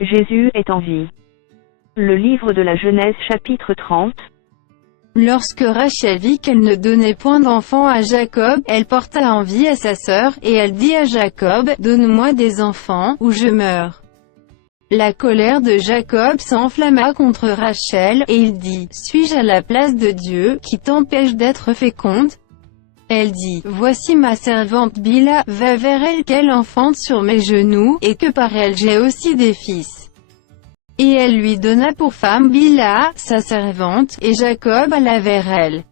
Jésus est en vie. Le livre de la Genèse chapitre 30. Lorsque Rachel vit qu'elle ne donnait point d'enfant à Jacob, elle porta envie à sa sœur, et elle dit à Jacob, « Donne-moi des enfants, ou je meurs. » La colère de Jacob s'enflamma contre Rachel, et il dit, « Suis-je à la place de Dieu, qui t'empêche d'être féconde ?» Elle dit, « Voici ma servante Bilha, va vers elle qu'elle enfante sur mes genoux, et que par elle j'ai aussi des fils. » Et elle lui donna pour femme Bilha, sa servante, et Jacob alla vers elle.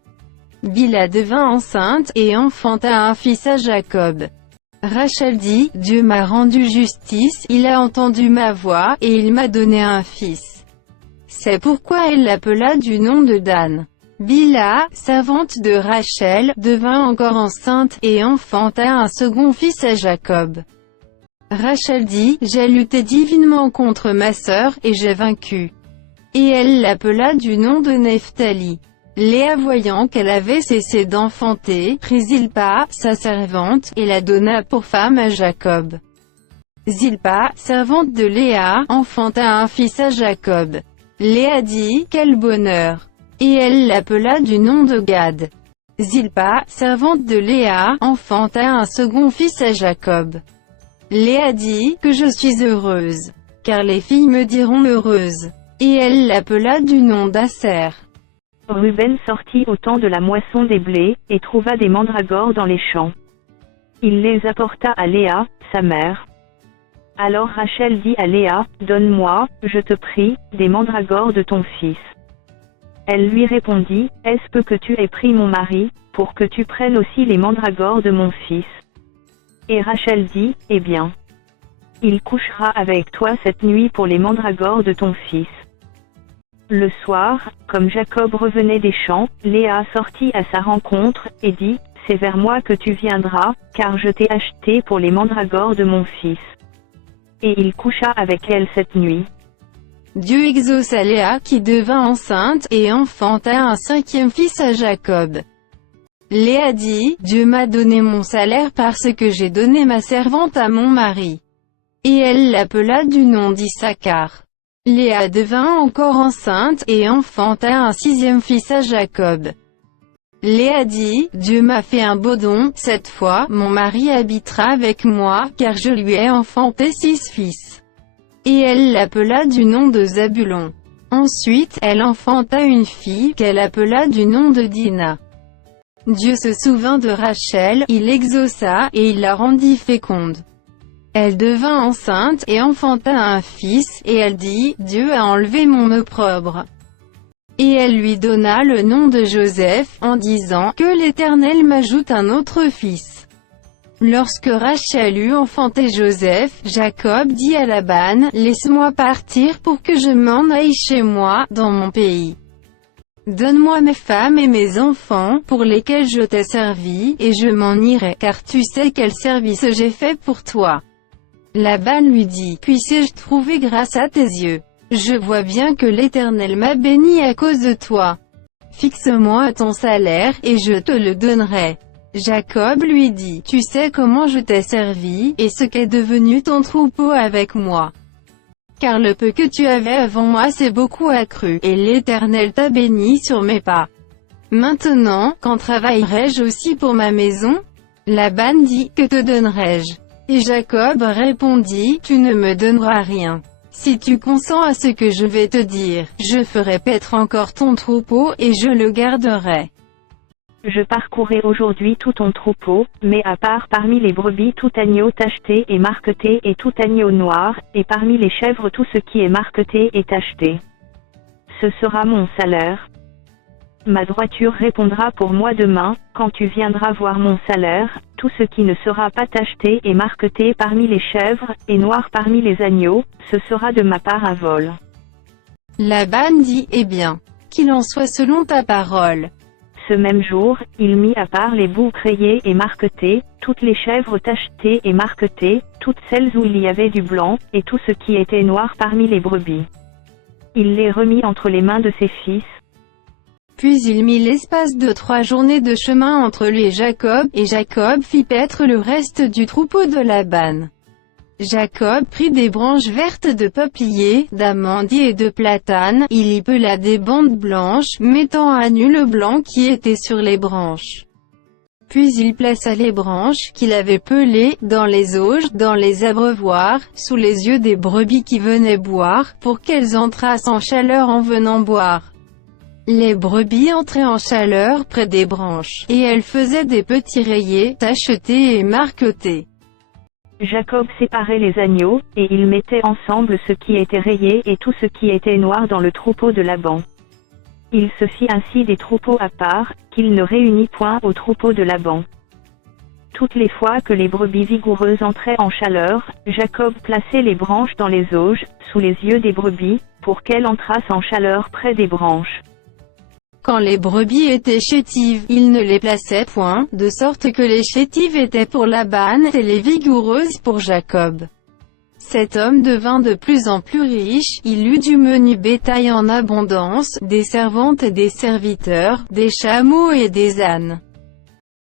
Bilha devint enceinte, et enfanta un fils à Jacob. Rachel dit, « Dieu m'a rendu justice, il a entendu ma voix, et il m'a donné un fils. » C'est pourquoi elle l'appela du nom de Dan. Bilha, servante de Rachel, devint encore enceinte, et enfanta un second fils à Jacob. Rachel dit, « J'ai lutté divinement contre ma sœur, et j'ai vaincu. » Et elle l'appela du nom de Nephtali. Léa, voyant qu'elle avait cessé d'enfanter, prit Zilpa, sa servante, et la donna pour femme à Jacob. Zilpa, servante de Léa, enfanta un fils à Jacob. Léa dit, « Quel bonheur !» Et elle l'appela du nom de Gad. Zilpa, servante de Léa, enfanta un second fils à Jacob. Léa dit, « Que je suis heureuse, car les filles me diront heureuse. » Et elle l'appela du nom d'Aser. Ruben sortit au temps de la moisson des blés, et trouva des mandragores dans les champs. Il les apporta à Léa, sa mère. Alors Rachel dit à Léa, « Donne-moi, je te prie, des mandragores de ton fils. » Elle lui répondit, « Est-ce peu que tu aies pris mon mari, pour que tu prennes aussi les mandragores de mon fils ?» Et Rachel dit, « Eh bien, il couchera avec toi cette nuit pour les mandragores de ton fils. » Le soir, comme Jacob revenait des champs, Léa sortit à sa rencontre, et dit, « C'est vers moi que tu viendras, car je t'ai acheté pour les mandragores de mon fils. » Et il coucha avec elle cette nuit. Dieu exauça Léa, qui devint enceinte, et enfanta un cinquième fils à Jacob. Léa dit, « Dieu m'a donné mon salaire parce que j'ai donné ma servante à mon mari. » Et elle l'appela du nom d'Issachar. Léa devint encore enceinte, et enfanta un sixième fils à Jacob. Léa dit, « Dieu m'a fait un beau don, cette fois, mon mari habitera avec moi, car je lui ai enfanté 6 fils. » Et elle l'appela du nom de Zabulon. Ensuite, elle enfanta une fille, qu'elle appela du nom de Dina. Dieu se souvint de Rachel, il l'exauça, et il la rendit féconde. Elle devint enceinte, et enfanta un fils, et elle dit, « Dieu a enlevé mon opprobre. » Et elle lui donna le nom de Joseph, en disant, « Que l'Éternel m'ajoute un autre fils. » Lorsque Rachel eut enfanté Joseph, Jacob dit à Laban, « Laisse-moi partir pour que je m'en aille chez moi, dans mon pays. Donne-moi mes femmes et mes enfants, pour lesquels je t'ai servi, et je m'en irai, car tu sais quel service j'ai fait pour toi. » Laban lui dit, « Puisse-je trouver grâce à tes yeux? Je vois bien que l'Éternel m'a béni à cause de toi. Fixe-moi ton salaire, et je te le donnerai. » Jacob lui dit, « Tu sais comment je t'ai servi, et ce qu'est devenu ton troupeau avec moi. Car le peu que tu avais avant moi s'est beaucoup accru, et l'Éternel t'a béni sur mes pas. Maintenant, quand travaillerai-je aussi pour ma maison? » Laban dit, « Que te donnerai-je? » Et Jacob répondit, « Tu ne me donneras rien. Si tu consens à ce que je vais te dire, je ferai paître encore ton troupeau, et je le garderai. Je parcourrai aujourd'hui tout ton troupeau, mais à part parmi les brebis tout agneau tacheté et marqueté et tout agneau noir, et parmi les chèvres tout ce qui est marqueté et tacheté. Ce sera mon salaire. Ma droiture répondra pour moi demain, quand tu viendras voir mon salaire, tout ce qui ne sera pas tacheté et marqueté parmi les chèvres, et noir parmi les agneaux, ce sera de ma part à vol. » Laban dit, « Eh bien, qu'il en soit selon ta parole. » Ce même jour, il mit à part les boucs rayés et marquetés, toutes les chèvres tachetées et marquetées, toutes celles où il y avait du blanc, et tout ce qui était noir parmi les brebis. Il les remit entre les mains de ses fils. Puis il mit l'espace de 3 journées de chemin entre lui et Jacob fit paître le reste du troupeau de Laban. Jacob prit des branches vertes de peuplier, d'amandier et de platane, il y pela des bandes blanches, mettant à nu le blanc qui était sur les branches. Puis il plaça les branches, qu'il avait pelées, dans les auges, dans les abreuvoirs, sous les yeux des brebis qui venaient boire, pour qu'elles entrassent en chaleur en venant boire. Les brebis entraient en chaleur près des branches, et elles faisaient des petits rayés, tachetés et marquetés. Jacob séparait les agneaux, et il mettait ensemble ce qui était rayé et tout ce qui était noir dans le troupeau de Laban. Il se fit ainsi des troupeaux à part, qu'il ne réunit point au troupeau de Laban. Toutes les fois que les brebis vigoureuses entraient en chaleur, Jacob plaçait les branches dans les auges, sous les yeux des brebis, pour qu'elles entrassent en chaleur près des branches. Quand les brebis étaient chétives, il ne les plaçait point, de sorte que les chétives étaient pour Laban, et les vigoureuses pour Jacob. Cet homme devint de plus en plus riche, il eut du menu bétail en abondance, des servantes et des serviteurs, des chameaux et des ânes.